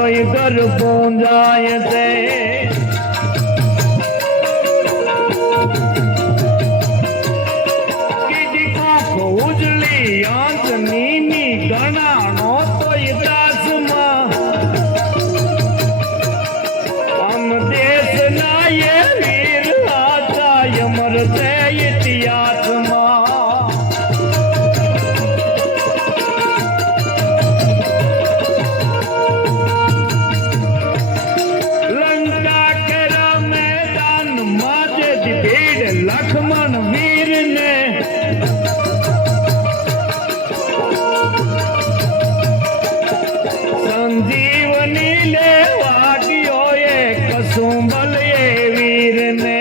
જોઈ ઘર પૂંજાય છે કીધી આંખો ઉજળી આંચની ગણાનો તોય દાસમાં આમ દેશના એ વીર રાજા અમર છે ઇતિહાસમાં લખમણ વીર ને સંજીવની લેવા ગયો એ કસુંબલ એ વીર ને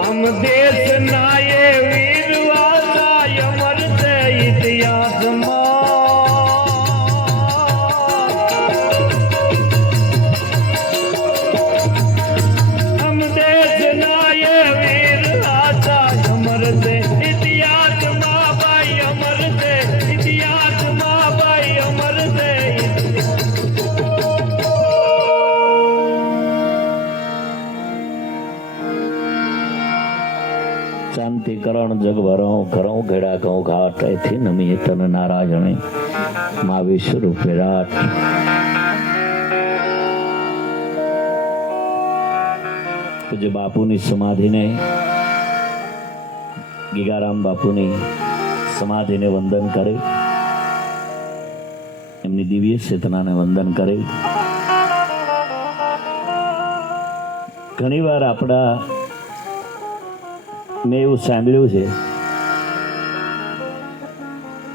આમ દેશ ના એ વીર વાસા અમર છે ઇતિહાસમાં શાંતિકરણ જગ ભરો કરો ઘેડા કહું ઘાટ એથી નમી તન નારાયણે મા વિશ્વરૂપ વિરાટ પૂજ્ય બાપુની સમાધિને ગીગારામ બાપુની સમાધિને વંદન કરી એમની દિવ્ય ચેતનાને વંદન કરી ઘણીવાર આપણા મેં એવું સાંભળ્યું છે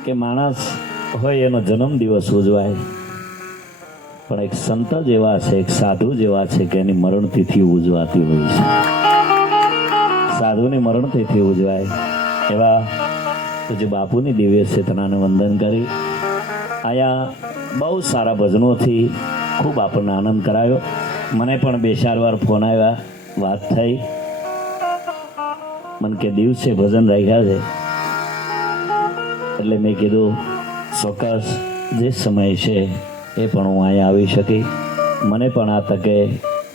કે માણસ હોય એનો જન્મ દિવસ ઉજવાય પણ એક સંત જેવા છે એક સાધુ જેવા છે કે એની મરણ તિથિ ઉજવાતી હોય છે સાધુની મરણ તિથિ ઉજવાય એવા પૂજ્ય બાપુની દિવ્ય ચેતનાને વંદન કરી અહીંયા બહુ સારા ભજનોથી ખૂબ આપણને આનંદ કરાયો મને પણ બે ચાર વાર ફોન આવ્યા વાત થઈ મન કે દિવસે ભજન રાખ્યા છે એટલે મેં કીધું ચોક્કસ જે સમય છે એ પણ હું અહીંયા આવી શકી મને પણ આ તકે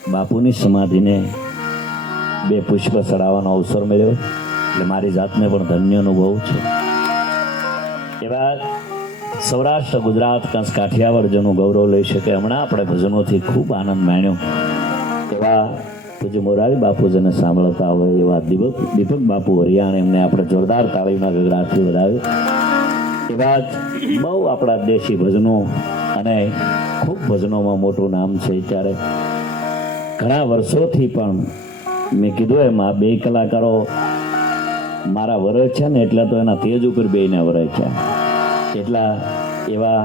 બાપુની સમાધિને બે પુષ્પ ચડાવવાનો અવસર મળ્યો એટલે મારી જાતને પણ ધન્ય અનુભવ છે એવા સૌરાષ્ટ્ર ગુજરાત કંસ કાઠિયાવાડ જેનું ગૌરવ લઈ શકે હમણાં આપણે ભજનોથી ખૂબ આનંદ માણ્યો એવા પૂજ્ય મોરારી બાપુ જેને સાંભળતા હોય એવા દીપક બાપુ હરિયાણ એમને આપણે જોરદાર તાળીના ગગડાથી વધાવ્યું એવા બહુ આપણા દેશી ભજનો અને ખૂબ ભજનોમાં મોટું નામ છે ત્યારે ઘણા વર્ષોથી પણ મેં કીધું એમ આ બે કલાકારો મારા વરસ છે ને એટલે તો એના તેજ ઉપર બેયના વરસ છે એટલા એવા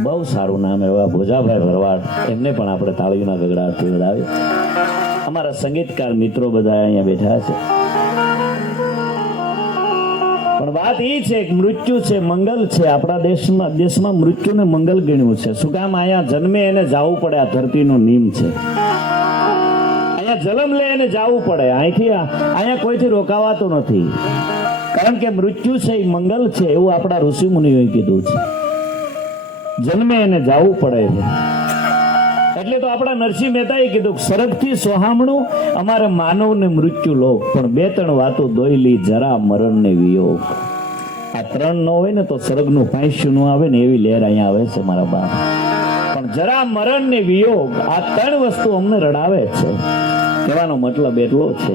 બહુ સારું નામ એવા ભોજાભાઈ ભરવાડ એમને પણ આપણે તાળીના ગગડાથી વધાવ્યું અમારા સંગીતકાર મિત્રો બધા અહીંયા બેઠા છે પણ વાત એ છે કે મૃત્યુ છે મંગલ છે આપણા દેશમાં મૃત્યુને મંગલ ગણ્યું છે શું કામ અહીંયા જન્મે એને જવું પડે આ ધરતીનો નિયમ છે અહીંયા જન્મ લે એને જવું પડે અહીંયા કોઈથી રોકાવાતું નથી કારણ કે મૃત્યુ છે એ મંગલ છે એવું આપણા ઋષિ મુનિઓએ કીધું છે જન્મે એને જવું પડે છે એટલે તો આપણા નરસિંહ મહેતાએ કીધું સ્વર્ગથી સોહામણું અમારે માનવને મૃત્યુ લોક પણ બે ત્રણ વાતો દોયલી જરા મરણ ને વિયોગ આ ત્રણ ન હોય ને તો સ્વર્ગનું પાંચ્યું નું આવે ને એવી લહેર અહીંયા આવે છે મારા બાપ પણ જરા મરણ ને વિયોગ આ ત્રણ વસ્તુ અમને રડાવે છે કહેવાનો મતલબ એટલો છે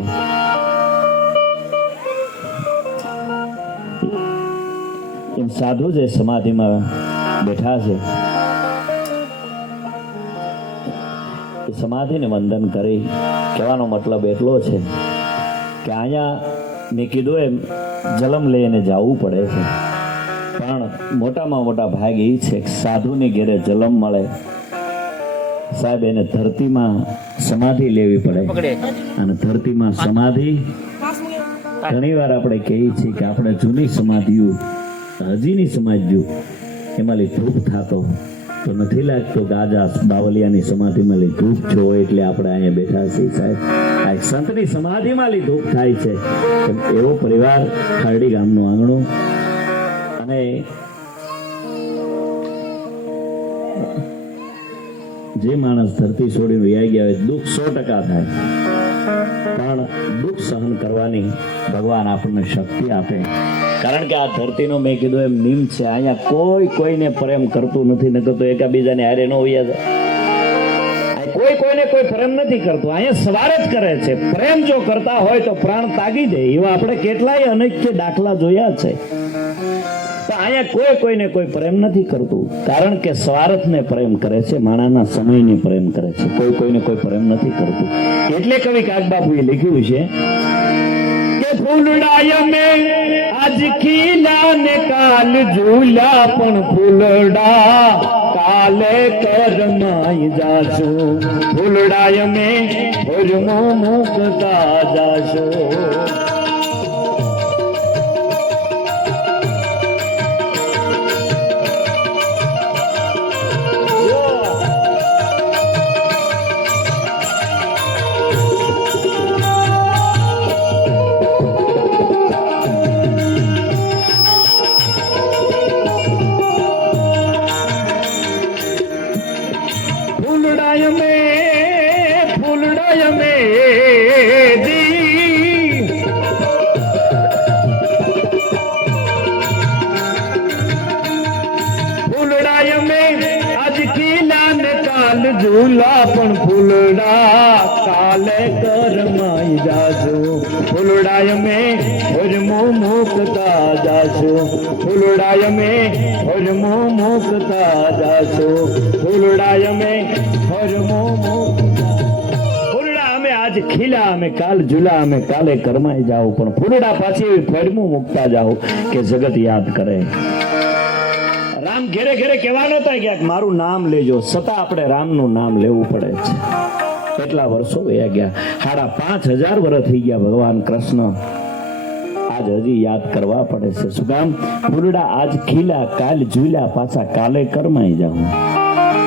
એમ સાધુ જે સમાધિમાં બેઠા છે સમાધિને વંદન કરી કહેવાનો મતલબ એટલો છે કે અહીંયા મેં કીધું એમ જન્મ લઈને જવું પડે છે પણ મોટામાં મોટા ભાગ એ છે કે સાધુની ઘેરે જન્મ મળે સાહેબ એને ધરતીમાં સમાધિ લેવી પડે અને ધરતીમાં સમાધિ ઘણીવાર આપણે કહીએ છીએ કે આપણે જૂની સમાધિઓ હજીની સમાધિઓ એમાં ધૂપ થતો તો નથી લાગતો કે આજે બાવલિયાની સમાધિમાં ધૂપ છો એટલે આપણે અહીંયા બેઠા છીએ સાહેબ આ એક સંતની સમાધિમાં ધૂપ થાય છે એવો પરિવાર ખારડી ગામનું આંગણું અને જે માણસ ધરતી છોડીને વહી ગયા હોય દુઃખ 100% થાય, પણ દુઃખ સહન કરવાની ભગવાન આપણને શક્તિ આપે. કારણ કે આ ધરતીનો મેં કીધું એમ નિયમ છે, અહીંયા કોઈ કોઈને પ્રેમ કરતું નથી, ન કરતો એકાબીજાને હારે ન હોયા જાય. કોઈ કોઈને કોઈ પ્રેમ નથી કરતું, અહીંયા સવાર જ કરે છે. પ્રેમ જો કરતા હોય તો પ્રાણ તાગી દે, એવા આપણે કેટલાય અનેક દાખલા જોયા છે. તો અહીંયા કોઈ કોઈને કોઈ પ્રેમ નથી કરતું, કારણ કે સ્વાર્થને પ્રેમ કરે છે, માણાના સમયને પ્રેમ કરે છે, કોઈ કોઈને કોઈ પ્રેમ નથી કરતું. એટલે કવિ કાગબાપુએ લખ્યું છે કે ફૂલડાય મેં આજ ખીલા ને કાલ ઝૂલા, પણ ફૂલડા કાલે કરમાઈ જાશો. ફૂલડાય મેં ભરમો મુકતા જાશો. ઝૂલા પણ ફૂલડા કાલે કરમાઈ જાશો. ફૂલડાય મેં ભરમો મુકતા જાશો. ફૂલડાય મેં ભરમો મુકતા જાશો. ફૂલડાય મેં ભરમો મુકતા. ફૂલડા અમે આજ ખીલા, અમે કાલ ઝૂલા, અમે કાલે કરમાઈ જાઓ, પણ ફૂલડા પાછી ભરમો મુકતા જાઓ કે જગત યાદ કરે. રામ ઘેરે ઘેરે કહેવાનો થાય કે મારું નામ લેજો, છતાં આપણે રામનું નામ લેવું પડે છે. કેટલા વર્ષો વયા ગયા, 5,500 વર્ષ થઈ ગયા. ભગવાન કૃષ્ણ આજ હજી યાદ કરવા પડે છે. શું કામ? ફૂલડા આજ ખીલા, કાલ ઝૂલા, પાછા કાલે કરમાઈ જાઉં.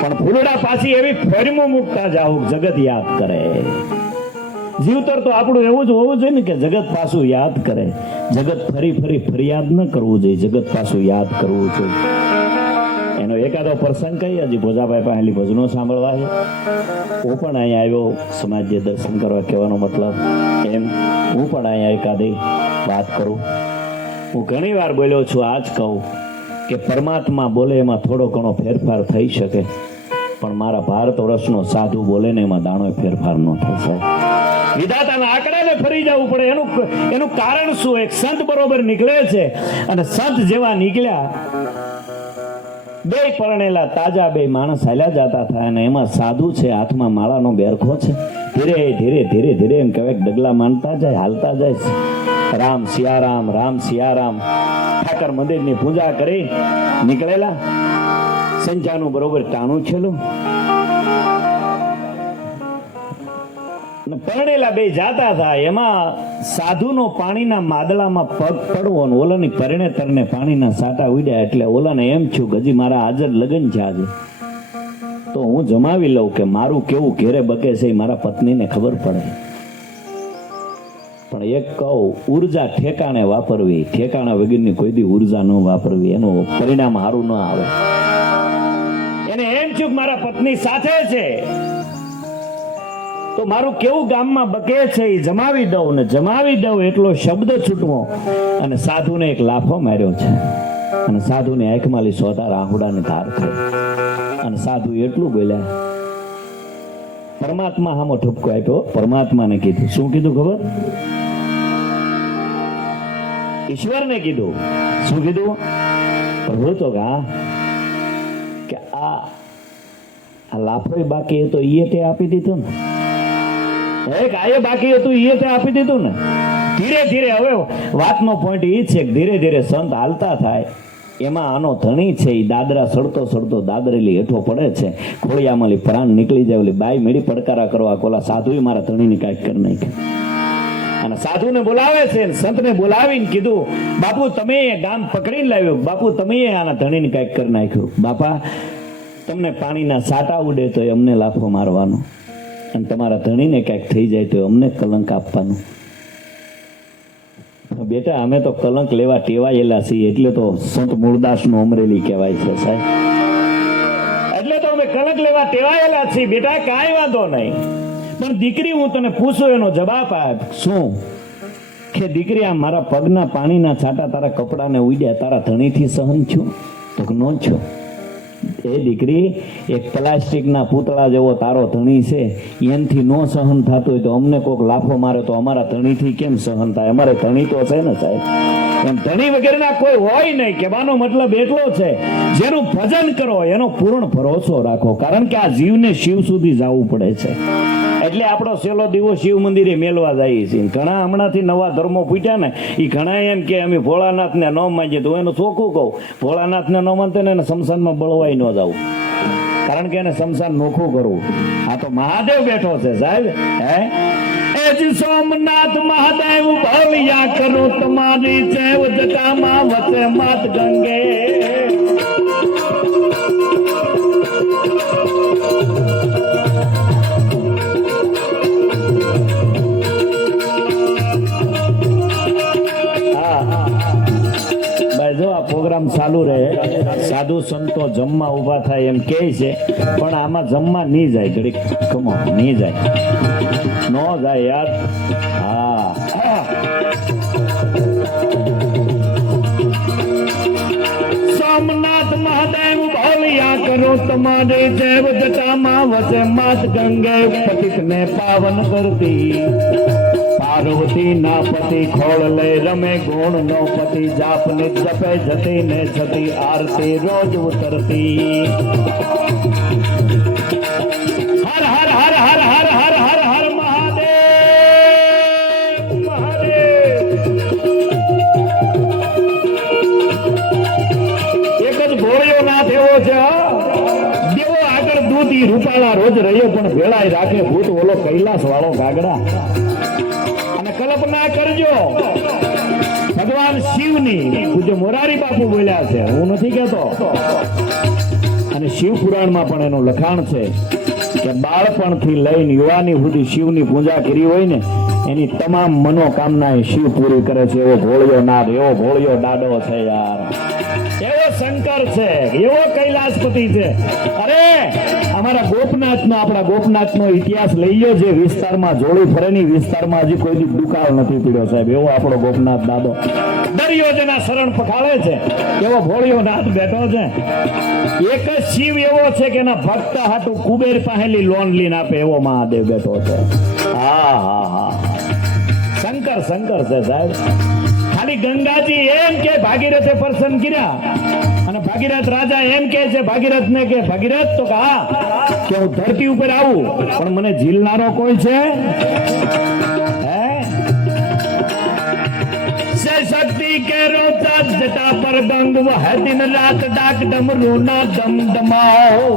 પણ ફૂલડા પાછી એવી ફરમો મૂકતા જાઓ જગત યાદ કરે. જીવતર તો આપણું એવું જ હોવું જોઈએ ને કે જગત પાછું યાદ કરે. જગત ફરી ફરી ફરિયાદ ન કરવું જોઈએ, જગત પાછું યાદ કરવું જોઈએ. એનો એકાદો પ્રસંગ કઈ હજી ભોજાભાઈ પાસેલી ભજનો સાંભળવા છે. હું પણ અહીંયા આવ્યો સમાજે દર્શન કરવા, કહેવાનો મતલબ એમ હું પણ અહીંયા એકાદી વાત કરું. હું ઘણી વાર બોલ્યો છું, આજ કહું કે પરમાત્મા બોલે એમાં થોડો ઘણો ફેરફાર થઈ શકે, પણ મારા ભારત વર્ષનો સાધુ બોલે ને એમાં દાણો ફેરફાર ન થશે. વિધાતાના આંકડાને ફરી જવું પડે. એનું કારણ શું? એક સંત બરોબર નીકળે છે, અને સંત જેવા નીકળ્યા, બે પરણેલા તાજા બે માણસ હાલ્યા જતા થાય, અને એમાં સાધુ છે, હાથમાં માળાનો બેરખો છે. ધીરે ધીરે ધીરે ધીરે એમ કહેવાય ડગલા માનતા જાય, હાલતા જાય. રામ સિયારામ, રામ સિયારામ. ઠાકર મંદિરની પૂજા કરી નીકળેલા. સંચાનું બરોબર ટાણું છેલું, પરણેલા બે જાતા થાય. એમાં સાધુનો પાણીના માદળામાં પગ પડવો, ઓલાની પરણેતરને પાણીના સાટા ઉડ્યા. એટલે ઓલાને એમ થયું કે હજી મારા હાજર લગ્ન છે આજે, તો હું જમાવી લઉં કે મારું કેવું ઘેરે બકે છે એ મારા પત્નીને ખબર પડે. પણ એક કહું, ઉર્જા ઠેકાણે વાપરવી, ઠેકાણા વગરની કોઈ દી ઉર્જા ન વાપરવી, એનું પરિણામ સારું ન આવે. એને એમ થયું મારા પત્ની સાથે છે તો મારું કેવું ગામમાં બકે છે એ જમાવી દઉં, ને જમાવી દઉં એટલો શબ્દ છૂટવો. અને સાધુને એક લાફો માર્યો છે, અને સાધુની આંખમાં સોતા રાહુડાની ધાર થઈ. અને સાધુ એટલું બોલ્યા, પરમાત્મા સામો ઠપકો આપ્યો. પરમાત્માને કીધું, શું કીધું ખબર? ઈશ્વરને કીધું. શું કીધું? પ્રભુ તો કે આ લાફો બાકી હતો એ તે આપી દીધું ને, એક આયે બાકી હતું એ તે આપી દીધું ને. ધીરે ધીરે, હવે વાતનો પોઈન્ટ એ છે કે ધીરે ધીરે સંત હાલતા થાય. એમાં આનો ધણી છે એ દાદરા સડતો સડતો દાદરેલી હેઠો પડે છે. ખોળિયામાં પ્રાણ નીકળી જાય. ઓલી બાઈ મેળી પડકારા કરવા, કોલા સાધુએ મારા ધણીની કાંઈક કરી નાખી. અને સાધુને બોલાવે છે, સંતને બોલાવીને કીધું, બાપુ તમે ગામ પકડીને લાવ્યો, બાપુ તમે આના ધણીને કાંઈક કરી નાખ્યું. બાપા તમને પાણીના સાટા ઉડે તો અમને લાફો મારવાનો, અને તમારા ધણીને કાંઈક થઈ જાય તો અમને કલંક આપવાનું. બેટા અમે તો કલંક લેવા ટેવાયેલા છીએ, એટલે તો સંત મૂળદાસનું અમરેલી કહેવાય છે સાહેબ. એટલે તો અમે કલક લેવા ટેવાયેલા છીએ બેટા, કાંઈ વાંધો નહીં. પણ દીકરી, હું તને પૂછું એનો જવાબ આપ. શું કે દીકરી, આ મારા પગના પાણીના છાંટા તારા કપડાને ઉડ્યા તારા ધણીથી સહન છું? તો કે ન છો. એ દીકરી, એક પ્લાસ્ટિકના પૂતળા જેવો તારો ધણી છે, એનથી ન સહન થતું હોય તો અમને કોઈક લાફો મારે તો અમારા ધણીથી કેમ સહન થાય? અમારે ધણી તો છે ને સાહેબ, એમ ધણી વગેરેના કોઈ હોય નહીં. કહેવાનો મતલબ એટલો છે, જેનું ભજન કરો એનો પૂર્ણ ભરોસો રાખો, કારણ કે આ જીવને શિવ સુધી જવું પડે છે. એટલે આપણો છેલ્લો દિવસ શિવ મંદિરે મેલવા જઈએ છીએ. ઘણા હમણાંથી નવા ધર્મો ફૂટ્યા ને, એ ઘણા એમ કે અમે ભોળાનાથને ન માનીએ. તો એનું ચોખ્ખું કહું, ભોળાનાથને ન માનતો ને એને શમશાનમાં બળવાઈ ન જવું, કારણ કે એને શમશાન નોખું કરવું. આ તો મહાદેવ બેઠો છે સાહેબ. હે એજી સોમનાથ મહાદેવ ભવ્યા કરો તમારી ચેવ જટામાં વચ્ચે માત ગંગે. જો આ પ્રોગ્રામ ચાલુ રહે, સાધુ સંતો જમવા ઉભા થાય એમ કહે છે, પણ આમાં જમવા નહીં જાય. ઘડીક કમો નહીં જાય, ન જાય યાર. હા, સોમનાથ મહાદેવ ભવ્યા કરો તમારે જૈવ જટામાં વસે માત ગંગે. પતિતને પાવન કરતી પાર્વતી ના પતિ ખોળ લઈ રમે ગુણ નો પતિ. જાપ ને જપે જતી ને જતી આરતી રોજ ઉતરતી. હર હર હર હર હર હર હર હર મહાદેવ મહાદેવ. એક જ ભોળિયો નાથ એવો છે, દેવો આગળ દૂધી રૂપાળા રોજ રહ્યો પણ ભેળાઈ રાખે ભૂત ઓલો કૈલાસ વાળો ગાગડા. કલ્પના કરજો, ભગવાન શિવની પૂજ્ય મોરારી બાપુ બોલ્યા છે, હું નથી કહેતો. અને શિવ પુરાણમાં પણ એનું લખાણ છે કે બાળપણથી લઈને યુવાની સુધી શિવની પૂજા કરી હોય ને, એની તમામ મનોકામના શિવ પૂરી કરે છે. એવો ભોળિયો નાદ, એવો ભોળિયો દાડો છે યાર, એવો શંકર છે, એવો કૈલાસપતિ છે. અરે અમારા ગોપનાથનો, આપણા ગોપનાથનો ઇતિહાસ લઈ લો. જે વિસ્તારમાં જોડી ફરેની વિસ્તારમાં હજી કોઈ દુકાળ નથી પીડ્યો સાહેબ, એવો આપણો ગોપનાથ દાદો. દરિયો જેના શરણ પખાડે છે એવો ભોળિયો નાથ બેઠો છે. એક જ શિવ એવો છે કે એના ભક્ત હાટુ કુબેર પાસેલી લોન લઈને આપે એવો મહાદેવ બેઠો છે. હા હા હા, શંકર શંકર છે સાહેબ. ખાલી ગંગાજી એમ કે ભાગીરથે પ્રસન્ન કર્યા, અને ભાગીરથ રાજા એમ કે છે ભાગીરથ ને કે ભાગીરથ તો હા કે હું ધરતી ઉપર આવું પણ મને ઝીલનારો કોઈ છે? શક્તિ કે રોચા જટા પર ગંગ વહ દિન રાત ડાક ડમરૂ ના દમ દમાઓ.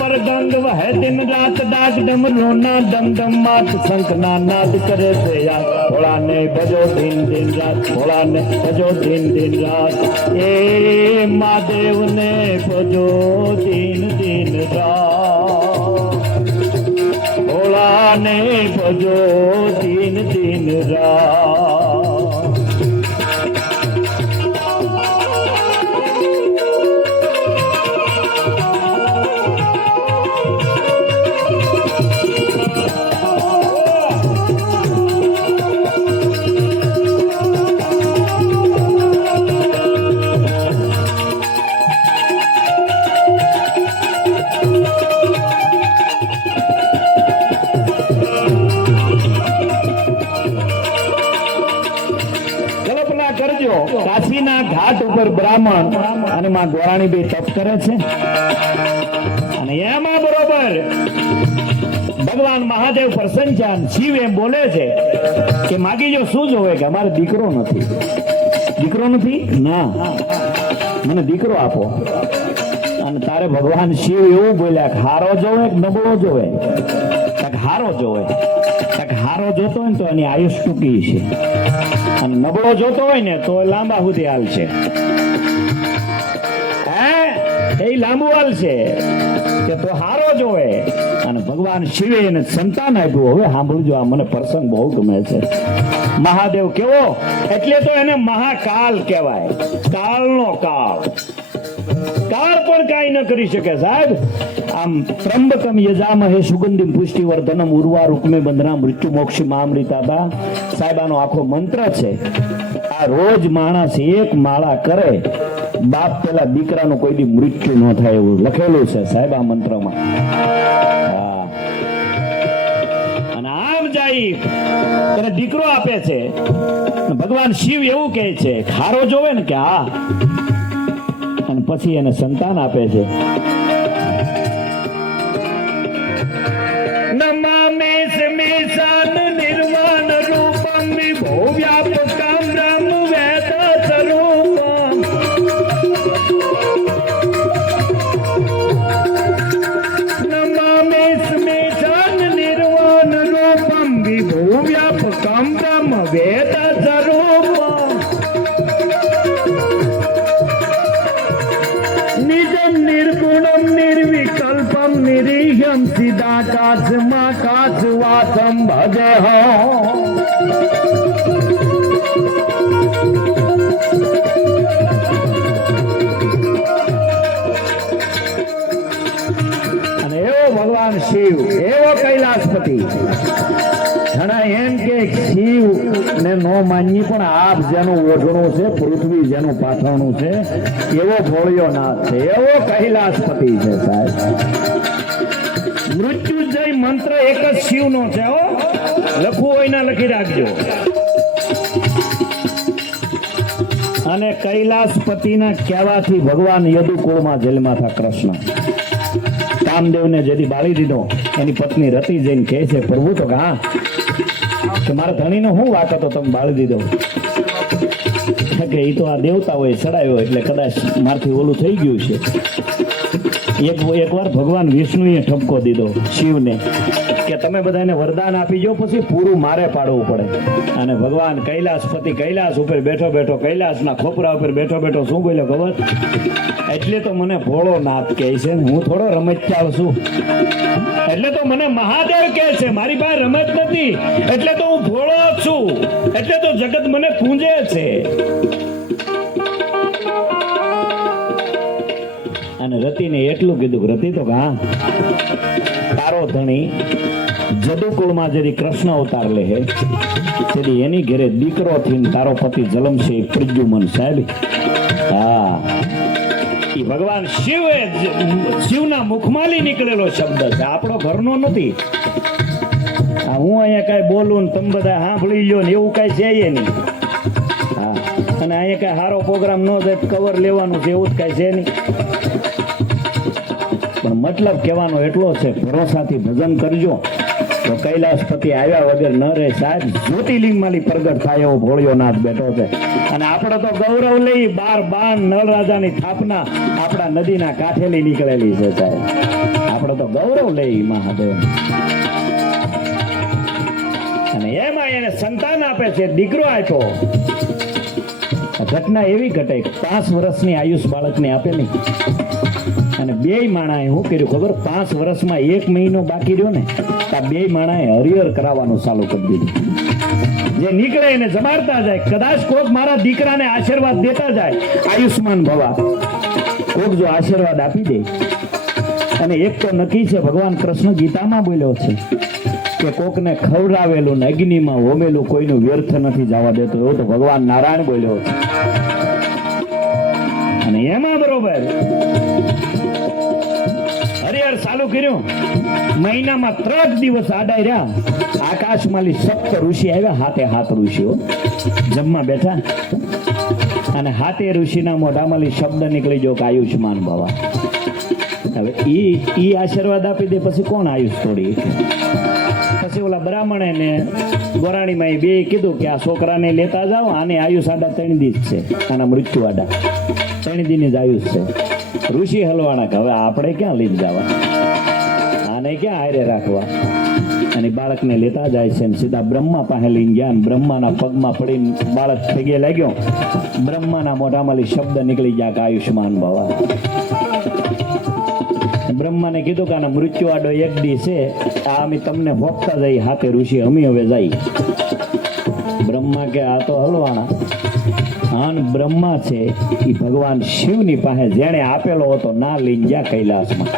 पर गंग वह दिन रात डाक डमरू ना दम दम मात शंख ना नाद करे थे यार. भोला ने बजो दिन दिन रात, भोला ने बजो दिन दिन रात. ए महादेव ने बजो दिन दिन रात, भोला ने बजो दिन दिन रात. કાશીના ઘાટ ઉપર બ્રાહ્મણ અને માં ગોરાણી બે તપ કરે છે, અને એમાં બરોબર ભગવાન મહાદેવ પ્રસન્ન છે. શિવ એમ બોલે છે કે માગી જો શું જોવે? કે અમારે દીકરો નથી. દીકરો નથી? ના, મને દીકરો આપો. અને તારે ભગવાન શિવ એવું બોલ્યા કે હારો જોવે કે નબળો જોવે? હારો જોવે. હારો જોતો હોય ને તો એની આયુષ ટૂંકી છે, અને નબળો જોતો હોય ને તો લાંબા સુધી હાલશે. એ લાંબુ હાલશે કે તો હારો જોવે. અને ભગવાન શિવે એને સંતાન આપ્યું. હવે સાંભળજો, આ મને પ્રસંગ બહુ ગમે છે. મહાદેવ કેવો, એટલે તો એને મહાકાલ કહેવાય. કાળનો કાળ, કાળ પણ કાંઈ ન કરી શકે સાહેબ. આમ ત્રંબકમ યજામહે સુગંધિમ પુષ્ટિવર્ધનમ ઉર્વા રૂકમે બંધના મૃત્યુ મોક્ષી મામૃતાતા. સાહેબ આનો આખો મંત્ર છે. આ રોજ માણસ એક માળા કરે, બાપ પેલા દીકરાનું કોઈ દી મૃત્યુ ન થાય એવું લખેલું છે સાહેબ આ મંત્રમાં. હા, અને આમ જાય તને દીકરો આપે છે. ભગવાન શિવ એવું કહે છે, ખારો જોવે ને કે હા, અને પછી એને સંતાન આપે છે. નમામે સ્મેશાન નિર્વાણ રૂપમ વિભો વ્યાપકમ બ્રહ્મ વેદ સ્વરૂપમ. નમામે સ્મેશાન નિર્વાણ રૂપમ વિભો વ્યાપકમ બ્રહ્મ વેદ સ્વરૂપમ. નિજમ નિર્ગુણમ નિર્વિકલ્પમ નિરીહમ સિદ્ધાકાશમાકાશવાસમ ભજેહો. અને એવો ભગવાન શિવ, એવો કૈલાસપતિ. ઘણા એમ કે શિવ ને નો માનવી, પણ આપ જેનું ઓઢણું છે, પૃથ્વી જેનું પાથરણું છે, એવો ભોળિયો નાથ છે, એવો કૈલાસપતિ છે સાહેબ. મૃત્યુંજય મંત્ર એક જ શિવનો છે. હો, લખવું હોય ના લખી રાખજો. અને કૈલાસપતિના કહેવાથી ભગવાન યદુકુળમાં જેલમાં હતા કૃષ્ણ. કામદેવને જેથી બાળી દીધો, એની પત્ની રતિ જઈને કહે છે, પ્રભુ તો હા કે મારા ધણીનો શું વાત હતો, તમે બાળી દીધો. કે એ તો આ દેવતાઓએ ચડાવ્યો એટલે કદાચ મારથી ઓલું થઈ ગયું છે. એકવાર ભગવાન વિષ્ણુએ ઠપકો દીધો શિવને કે તમે બધાને વરદાન આપી જો, પછી પૂરું મારે પાડવું પડે. અને ભગવાન કૈલાસપતિ કૈલાસ ઉપર બેઠો બેઠો, કૈલાસના ખોપરા ઉપર બેઠો બેઠો શું બોલ્યો ખબર? એટલે તો મને ભોળો નાથ કહે છે ને, હું થોડો રમતચાળ છું. એટલે તો મને મહાદેવ કહે છે, મારી પાસે રમત નથી, એટલે તો હું ભોળો છું, એટલે તો જગત મને પૂંજે છે. અને રતિને એટલું કીધું, રતિ તો હા, તારો ધણી જદુકુળમાં જેથી કૃષ્ણ અવતાર લે હે, તેથી એની ઘરે દીકરો થઈને તારો પતિ જલમશે પ્રદ્યુમન સાહેબ. હા, એ ભગવાન શિવે, શિવના મુખમાંથી નીકળેલો શબ્દ છે, આપણો ઘરનો નથી. હું અહીંયા કઈ બોલું ને તમે બધા સાંભળી લો ને એવું કઈ છે નહીં. હા, અને અહીંયા કઈ સારો પ્રોગ્રામ ન થાય કવર લેવાનું છે એવું જ કઈ છે નહીં. પણ મતલબ કહેવાનો એટલો છે, ભરોસાથી ભજન કરજો તો કૈલાસપતિ આવ્યા વગર ન રહે સાહેબ. જ્યોતિર્લિંગમાંથી પ્રગટ થાય એવો ભોળિયો નાથ બેઠો છે. અને આપણે તો ગૌરવ લઈ, 12 બાણ નળરાજાની સ્થાપના આપણા નદીના કાંઠેલી નીકળેલી છે સાહેબ. આપણે તો ગૌરવ લઈ મહાદેવ. અને એમાં એને સંતાન આપે છે, દીકરો આપ્યો. ઘટના એવી ઘટે, 5 વર્ષની આયુષ બાળકને આપેલી. અને 2 માણાએ શું કર્યું ખબર? 5 વર્ષમાં 1 મહિનો બાકી રહ્યો ને, આ 2 માણાએ હરિહર કરાવવાનું ચાલુ કરી દીધું. જે નીકળે એને જમાડતા જાય. કદાચ કોક મારા દીકરાને આશીર્વાદ દેતા જાય, આયુષ્માન ભવા, કોક જો આશીર્વાદ આપી દે. અને એક તો નક્કી છે, ભગવાન કૃષ્ણ ગીતામાં બોલ્યો છે કે કોકને ખવડાવેલું ને અગ્નિમાં હોમેલું કોઈનું વ્યર્થ નથી જવા દેતો, એવો તો ભગવાન નારાયણ બોલ્યો છે. અને એમાં બરોબર હરિહર ચાલુ કર્યું. મહિનામાં 3 દિવસ આડાઈ રહ્યા. આકાશમાંથી 7 ઋષિ આવ્યા, હાથે 7 ઋષિઓ જમવા બેઠા. અને હાથે ઋષિના મોઢામાંથી શબ્દ નીકળી ગયો કે આયુષ્માન ભવા. હવે ઈ આશીર્વાદ આપી દે પછી કોણ આયુષ તોડી? પછી ઓલા બ્રાહ્મણે ને ગોરાણીમાં 2 કીધું કે આ છોકરાને લેતા જાઓ, આને આયુષ આડા 3 દિવસ છે, આના મૃત્યુ આડા 3 દિનની જ આયુષ છે. ઋષિ હલવાના કે હવે આપણે ક્યાં લઈ જવા, આને ક્યાં હારે રાખવા? અને બાળકને લેતા જાય છે ને સીધા બ્રહ્મા પાસે લઈને ગયા. બ્રહ્માના પગમાં પડીને બાળક પગે લાગ્યો. બ્રહ્માના મોઢામાંથી શબ્દ નીકળી ગયા કે આયુષ્માન ભવા. બ્રહ્માને કીધું કે આના મૃત્યુ આડો એક દી છે, આ અમે તમને ભોગતા જઈ હાથે ઋષિ અમે હવે જઈ. બ્રહ્મા કે આ તો હલવાણા. આન બ્રહ્મા છે એ ભગવાન શિવની પાસે જેણે આપેલો હતો ના લઈને ગયા કૈલાસમાં.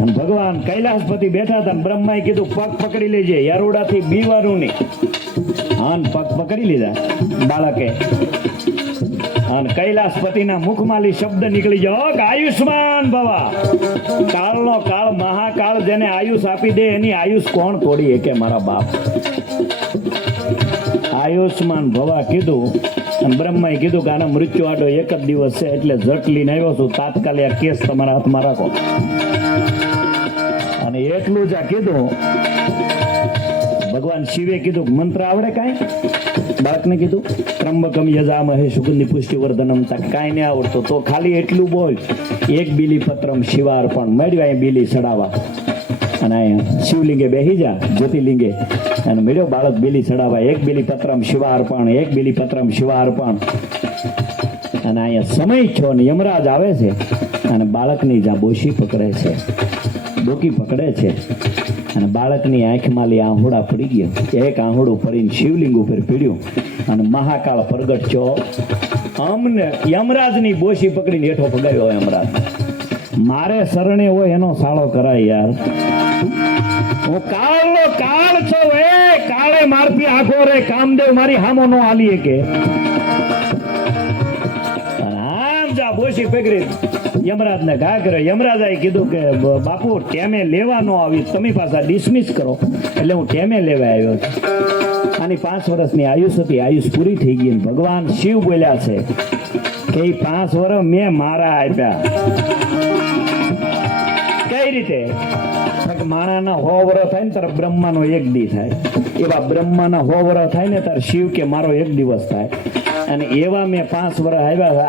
અને ભગવાન કૈલાસપતિ બેઠા હતા. બ્રહ્માએ કીધું પગ પકડી લેજે, યારોડાથી બીવાનું નહીં. આન પગ પકડી લીધા બાળકે. અને કૈલાસપતિના મુખમાંથી શબ્દ નીકળી ગયો કે આયુષ્માન ભવા. કાળનો કાળ મહાકાળ જેને આયુષ આપી દે એની આયુષ કોણ તોડી કે મારા બાપ. આયુષ્માન ભવા કીધું. અને બ્રહ્માએ કીધું કે આના મૃત્યુ આડો એક જ દિવસ છે, એટલે જટ લઈને આવ્યો છું, તાત્કાલિક આ કેસ તમારા હાથમાં રાખો. અને એટલું જ આ કીધું. ભગવાન શિવે કીધું મંત્ર આવડે કાંઈ? બાળકને કીધું ત્રંબકમ યજામહે સુગંધિ પુષ્ટિવર્ધનમ. તક કાંઈ નહીં આવડતું તો ખાલી એટલું બોલ, એક બીલી પત્રમ શિવાર્પણ. મળ્યું અહીં બીલી ચડાવવા. અને અહીંયા શિવલિંગે બેસી જા જ્યોતિર્લિંગે. અને મળ્યો બાળક બીલી ચડાવવા. એક બીલી પત્રમ શિવાર્પણ, એક બીલી પત્રમ શિવાર્પણ. અને અહીંયા સમય છો ને યમરાજ આવે છે અને બાળકની જ્યાં બોશી પકડે છે, ડોકી પકડે છે. અને બાળકની આંખમાં લી આંહોડા પડી ગયો. એક આંહોડું પડીને શિવલિંગ ઉપર પીડ્યું અને મહાકાળ પ્રગટ થયો. અમને યમરાજની બોશી પકડીને હેઠો પગાવ્યો. યમરાજ મારે શરણે હોય એનો સાળો કરાય યાર. હું કાળનો કાળ છો. એ કાળે મારથી આખો રે કામદેવ મારી હામો નો હાલીએ કે. આમ જા બોશી પકડી યમરાજને ઘા કર્યો. યમરાજાએ કીધું કે બાપુ ટેમે લેવા ન આવી, તમે પાછા ડિસમિસ કરો. એટલે હું ટેમે લેવા આવ્યો છું. આની 5 વર્ષની આયુષ હતી, આયુષ પૂરી થઈ ગઈ. ભગવાન શિવ બોલ્યા છે કે 5 વર્ષ મેં મારા આપ્યા. કઈ રીતે? માણાના 100 વર્ષ થાય ને ત્યારે બ્રહ્માનો 1 દી થાય. એવા બ્રહ્માના 100 વર્ષ થાય ને ત્યારે શિવ કે મારો 1 દિવસ થાય. અને એવા મેં 5 વર્ષ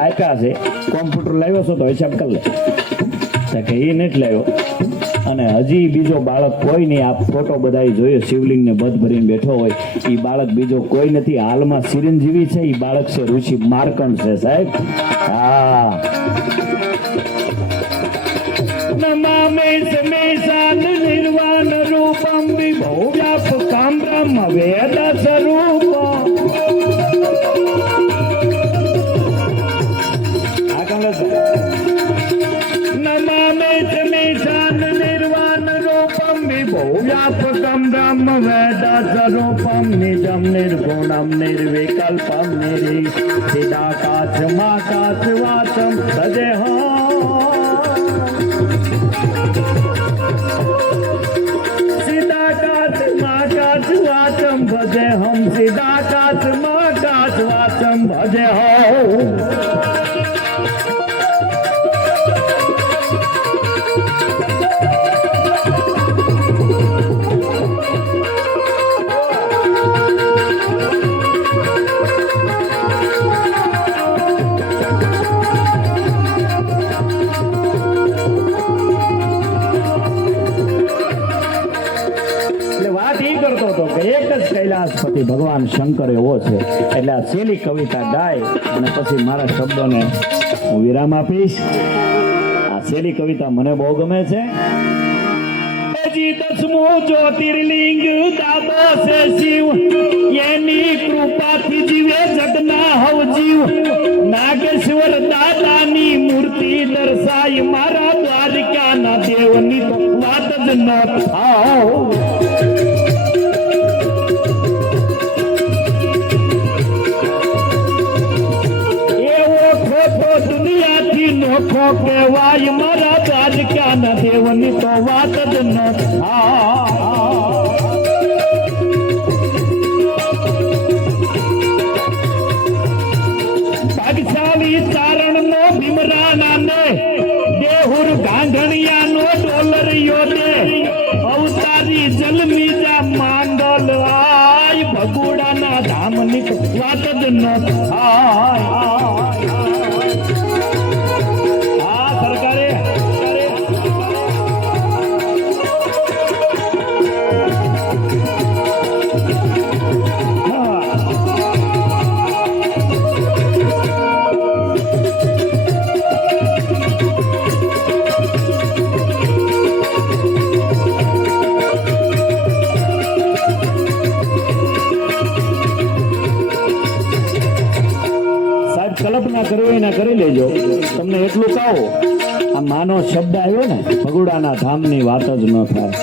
આપ્યા છે. કોમ્પ્યુટર લાવ્યો છો તો હિસાબ કરી લે કે એ નથી લાવ્યો. અને હજી બીજો બાળક કોઈ નહીં. આ ફોટો બધા જોયો શિવલિંગને બધ ભરીને બેઠો હોય. એ બાળક બીજો કોઈ નથી. હાલમાં ચિરંજીવી છે. એ બાળક છે ઋષિ માર્કંડ છે સાહેબ. હા નમામે સમેશાન નિર્વાણ રૂપમ વિભો વ્યાપકમ બ્રહ્મ વેદ સ્વરૂપમ. નમામે સમેશાન નિર્વાણ રૂપમ વિભો વ્યાપકમ બ્રહ્મ વેદ સ્વરૂપમ નિજમ નિર્ગુણમ નિર્વિકલ્પમ નિરીક્ષિદાકાશમાકાશ વાચમ તદેહો. વાચમ ભજે હમ સીધાકાશ માકાશ વાચમ ભજે હો. કૈલાસપતિ ભગવાન શંકર એવો છે. એટલે આ છેલ્લી કવિતા ગાય અને પછી મારા શબ્દોને હું વિરામ આપીશ. આ છેલ્લી કવિતા મને બહુ ગમે છે. 10મું જ્યોતિર્લિંગ દાદો છે શિવ, એની કૃપાથી જીવે જગના હવ જીવ. નાગેશ્વર દાદાની મૂર્તિ દર્શાય, મારા દ્વારકાના દેવની તો વાત જ ન થાવ. નોખો કહેવાય, મારા દ્વારકાના દેવની તો વાત જ ન ભાગશાળી ચારણ નો ભીમરાના ને દેહુર ગાંધણિયા નો ડોલરિયો દે. અવતારી જલમી જા માંડલ આય, ભગુડાના ધામની તો વાત જ ન થાય. હોય ને કરી લેજો. તમને એટલું કહું, આ માનો શબ્દ આવ્યો ને, ભગુડાના ધામની વાત જ ન થાય.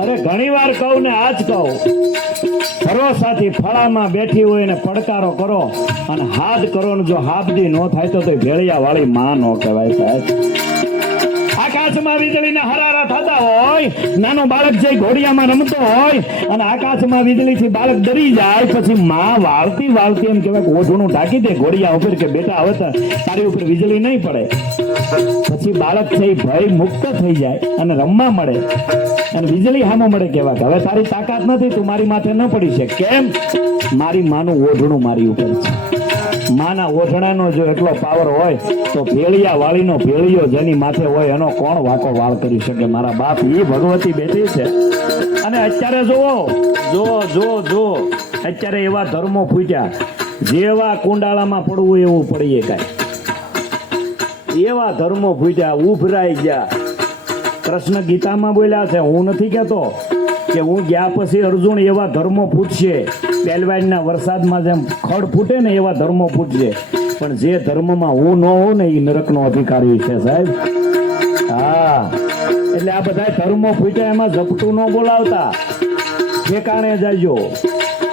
અરે ઘણી વાર કહું ને આજ કહું, ભરોસાથી ફળામાં બેઠી હોય ને પડકારો કરો અને હાથ કરો ને જો હાથથી ન થાય તો ભેળિયા વાળી માં નો કહેવાય સાહેબ. આકાશમાં વીજળીના હરારા થતા હોય, નાનો બાળક જઈ ઘોડિયામાં રમતો હોય અને આકાશમાં વીજળીથી બાળક ડરી જાય, પછી માં વાળતી વાળતી એમ કહેવાય ઓઢણું ઢાંકી દે ઘોડિયા ઉપર કે બેટા હવે તારી ઉપર વીજળી નહીં પડે. પછી બાળક છે ભય મુક્ત થઈ જાય અને રમવા મળે અને વીજળી સામે મળે કહેવાય હવે તારી તાકાત નથી, તું મારી માથે ન પડી છે. કેમ? મારી માનું ઓઢણું મારી ઉપર છે. માના ઓઢણાનો જો એટલો પાવર હોય તો ભેળિયા વાળીનો ભેળિયો જેની માથે હોય એનો કોણ વાકો વાળ કરી શકે? મારા બાપ એ ભગવતી બેઠી છે. અને અત્યારે જુઓ અત્યારે એવા ધર્મો ફૂટ્યા, જેવા કુંડાળામાં પડવું એવું પડીએ કાંઈ, એવા ધર્મો ફૂટ્યા, ઉભરાઈ ગયા. કૃષ્ણ ગીતામાં બોલ્યા છે, હું નથી કહેતો કે હું ગયા પછી અર્જુન એવા ધર્મો ફૂટશે, પહેલવાનના વરસાદમાં જેમ ખડ ફૂટે ને એવા ધર્મો ફૂટશે. પણ જે ધર્મમાં હું ન હોઉં ને એ નરકનો અધિકારી છે સાહેબ. હા, એટલે આ બધા ધર્મો ફૂટ્યા એમાં ઝપટું ન બોલાવતા, ઠેકાણે જાજો.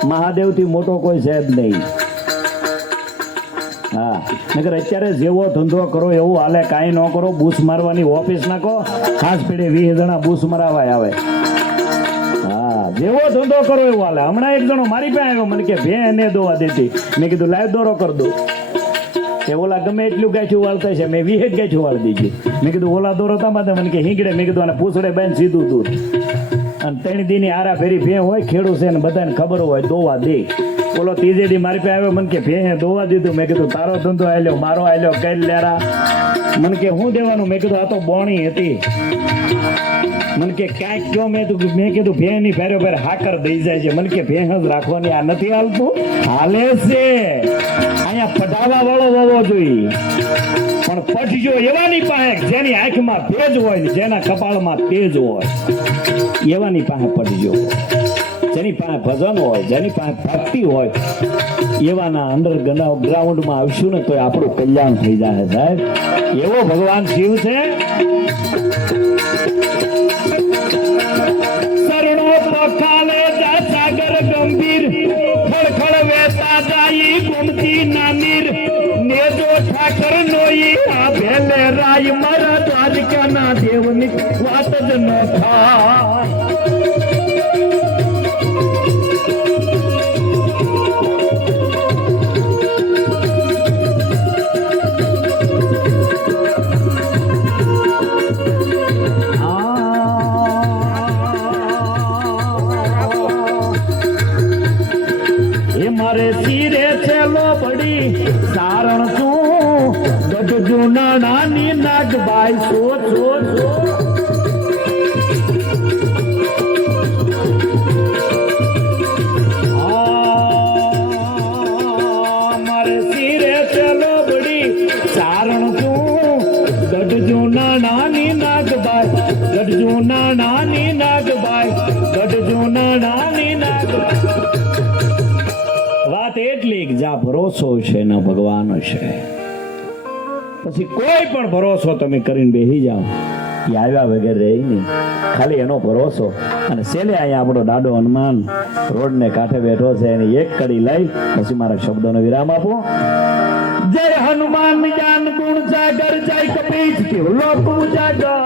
મહાદેવથી મોટો કોઈ સાહેબ નહીં. હા, નકર અત્યારે જેવો ધંધો કરો એવું હાલે. કાંઈ ન કરો, બૂસ મારવાની ઓફિસ નાખો, ખાસ પેઢે 20 જણા બૂસ મરાવાય આવે. હા, જેવો ધંધો કરો એવું હાલે. હમણાં એક જણો મારી પાસે આવ્યો, મને કે ભે એને દોવા દેતી. મેં કીધું લાઈવ દોરો કર દો. કે ઓલા ગમે એટલું ગાંઠું વાળતા છે, મેં 20 જ ગાંઠું વાળી દીધી. મેં કીધું ઓલા દોરો તમારે, મને કે હીંગડે. મેં કીધું અને પૂછડે બેન સીધું દૂર. અને 3 દીની આરા ફેરી ભે હોય, ખેડૂત છે ને બધાને ખબર હોય દોવા દે. ઓલો ત્રીજે દી મારી પાસે આવ્યો, મને કે ભે દોવા દીધું. મેં કીધું તારો ધંધો આલ્યો, મારો આલ્યો, કઈ લેરા. મને કે હું દેવાનું? મેં કીધું આ તો બોણી હતી. મને કે ક્યાંક કયો? મેં કીધું ભે ની ફેરો ફેર હાકર દઈ જાય છે. મને કે ભે જ રાખવાની, આ નથી હાલતું? હાલે છે. અહીંયા પઢાવા વાળો હોવો જોઈએ, પણ પઢજો એવાની પાસે જેની આંખમાં ભેજ હોય ને જેના કપાળમાં તેજ હોય, એવાની પાસે પઢજો. જેની પાસે ભજન હોય, જેની પાસે ભક્તિ હોય, એવાના અંડરગ્રાઉન્ડમાં આવશું ને તો આપણું કલ્યાણ થઈ જાય સાહેબ. એવો ભગવાન શિવ છે. શરણો પખાલે જા સાગર ગંભીર, ખળખળ વેતા જાય ગુમતી નામીર, નેજો ઠાકર નોઈ આ ભેલે રાય મારા દ્વારકાના દેવની વાત જ ન થાય. મારે શિરે છે લોબડી સારણ છું, ગઢ નાની નાગબાઈ છો. મારે શિરે છે લોબડી સારણ છું, ગઢ નાની નાગબાઈ, ગઢ નાની નાગબાઈ, ગઢ નાની નાગબાઈ. વાત એટલી કે જ્યાં ભરોસો છે ને ભગવાન છે, પછી કોઈ પણ ભરોસો તમે કરીને બેસી જાઓ, એ આવ્યા વગર રહી નહીં. ખાલી એનો ભરોસો. અને છેલ્લે અહીંયા આપણો દાડો હનુમાન રોડને કાંઠે બેઠો છે, એની એક કડી લઈ પછી મારા શબ્દોનો વિરામ આપો. જય હનુમાન જ્ઞાન ગુણ સાગર, જય કપીશ લોક ઉજાગર.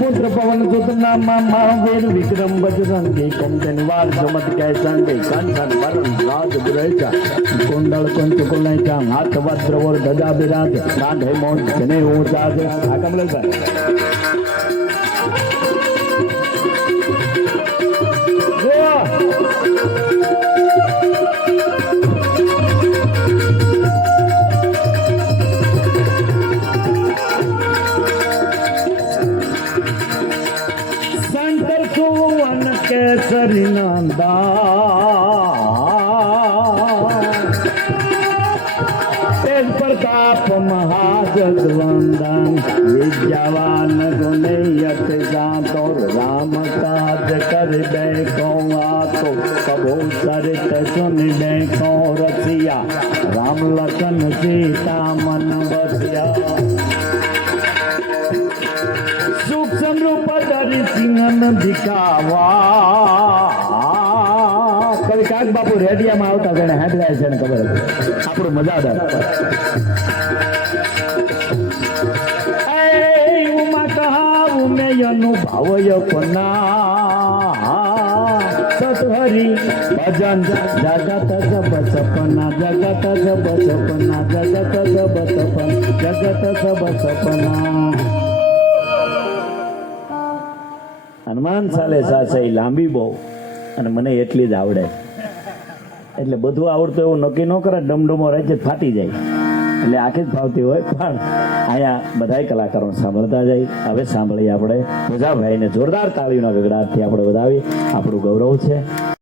पुत्र पवन सुत नामा महावीर विक्रम बजरंगी कंचन वार जमत कै संगे कंचन वरण राज दुरेचा कुंडल कंच कुलैचा हाथ वज्र और ध्वजा विराज कांधे मोज जने ऊंचा से आ कमलेश भाई केसरी नंदा तेज प्रताप महाजगवंदन विद्यावान गुणयत जातो राम काज कर बैको आतो कबो सरित सुन बैको रसिया राम लखन सीता मन बसिया सूक्ष्म रूप धरि सिंहन दिखावा કવિ કાગ બાપુ રેડિયામાં આવતા તેને હેડલાઇન છે ને ખબર હતી આપણું મજાદાર ઉમા કહા ઉમેયનું ભાવય પના સતહરી ભજન જગત જબ સપના જગત જબ સપના જગત જબ સપના જગત જબ સપના હનુમાન સાલે સાસે લાંબી બહુ અને મને એટલી જ આવડે એટલે બધું આવડતું એવું નક્કી ન કરે ડમડમો રહે છે ફાટી જાય એટલે આખી જ ફાવતી હોય પણ અહીંયા બધાય કલાકારો સાંભળતા જાય હવે સાંભળીએ આપણે બધા ભાઈને જોરદાર તાળીઓના ગગડાટથી આપણે વધાવી આપણું ગૌરવ છે